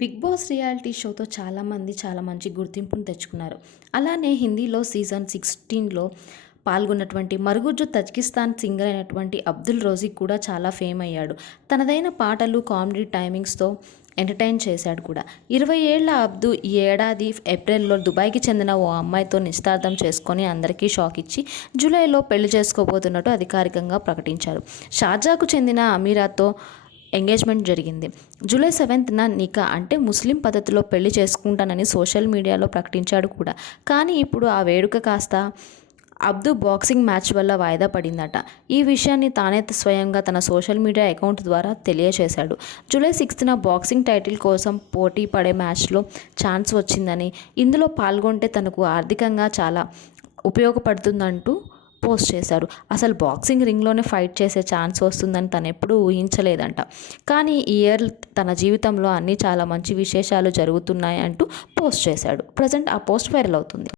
Big boss reality షోతో చాలామంది చాలా మంచి గుర్తింపును తెచ్చుకున్నారు. అలానే హిందీలో సీజన్ 16లో పాల్గొన్నటువంటి మరుగుజ్జు తజికిస్తాన్ సింగర్ అయినటువంటి అబ్దుల్ రోజీ కూడా చాలా ఫేమ్ అయ్యాడు. తనదైన పాటలు, కామెడీ టైమింగ్స్‌తో ఎంటర్‌టైన్ చేశాడు కూడా. 20 ఏళ్ల అబ్దు ఈ ఏడాది ఏప్రిల్‌లో దుబాయ్‌కి చెందిన ఓ అమ్మాయితో నిశ్చితార్థం చేసుకొని అందరికీ షాక్ ఇచ్చి జూలైలో పెళ్లి చేసుకోబోతున్నట్టు అధికారికంగా ప్రకటించారు. షార్జాకు చెందిన అమీరాతో ఎంగేజ్మెంట్ జరిగింది. జూలై 7న నికా అంటే ముస్లిం పద్ధతిలో పెళ్లి చేసుకుంటానని సోషల్ మీడియాలో ప్రకటించాడు కూడా. కానీ ఇప్పుడు ఆ వేడుక కాస్త అబ్దు బాక్సింగ్ మ్యాచ్ వల్ల వాయిదా పడిందట. ఈ విషయాన్ని తానే స్వయంగా తన సోషల్ మీడియా అకౌంట్ ద్వారా తెలియచేశాడు. జూలై 6న బాక్సింగ్ టైటిల్ కోసం పోటీ పడే మ్యాచ్లో ఛాన్స్ వచ్చిందని, ఇందులో పాల్గొంటే తనకు ఆర్థికంగా చాలా ఉపయోగపడుతుందంటూ పోస్ట్ చేశాడు. అసలు బాక్సింగ్ రింగ్లోనే ఫైట్ చేసే ఛాన్స్ వస్తుందని తనెప్పుడూ ఊహించలేదంట. కానీ ఈ ఇయర్ తన జీవితంలో అన్నీ చాలా మంచి విశేషాలు జరుగుతున్నాయి అంటూ పోస్ట్ చేశాడు. ప్రజెంట్ ఆ పోస్ట్ వైరల్ అవుతుంది.